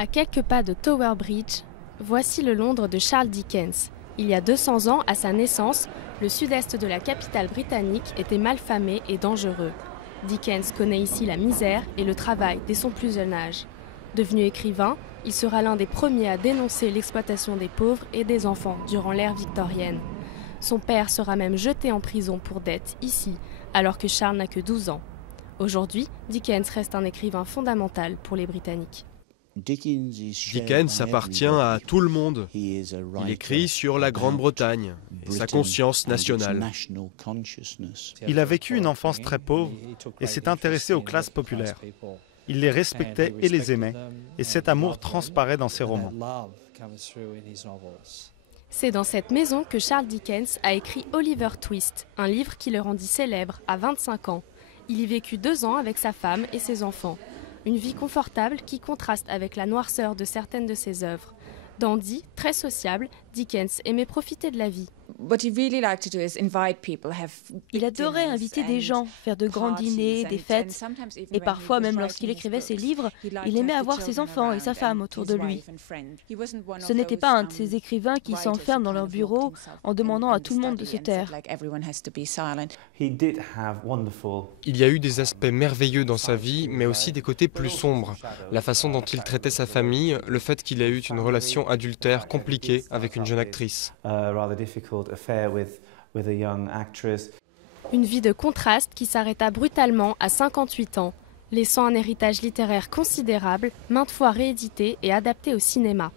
À quelques pas de Tower Bridge, voici le Londres de Charles Dickens. Il y a 200 ans, à sa naissance, le sud-est de la capitale britannique était malfamé et dangereux. Dickens connaît ici la misère et le travail dès son plus jeune âge. Devenu écrivain, il sera l'un des premiers à dénoncer l'exploitation des pauvres et des enfants durant l'ère victorienne. Son père sera même jeté en prison pour dette ici, alors que Charles n'a que 12 ans. Aujourd'hui, Dickens reste un écrivain fondamental pour les Britanniques. Dickens appartient à tout le monde. Il écrit sur la Grande-Bretagne et sa conscience nationale. Il a vécu une enfance très pauvre et s'est intéressé aux classes populaires. Il les respectait et les aimait, et cet amour transparaît dans ses romans. C'est dans cette maison que Charles Dickens a écrit Oliver Twist, un livre qui le rendit célèbre à 25 ans. Il y vécut 2 ans avec sa femme et ses enfants. Une vie confortable qui contraste avec la noirceur de certaines de ses œuvres. Dandy, très sociable, Dickens aimait profiter de la vie. Il adorait inviter des gens, faire de grands dîners, des fêtes. Et parfois, même lorsqu'il écrivait ses livres, il aimait avoir ses enfants et sa femme autour de lui. Ce n'était pas un de ces écrivains qui s'enferment dans leur bureau en demandant à tout le monde de se taire. Il y a eu des aspects merveilleux dans sa vie, mais aussi des côtés plus sombres. La façon dont il traitait sa famille, le fait qu'il ait eu une relation adultère compliquée avec une jeune actrice. Une vie de contraste qui s'arrêta brutalement à 58 ans, laissant un héritage littéraire considérable, maintes fois réédité et adapté au cinéma.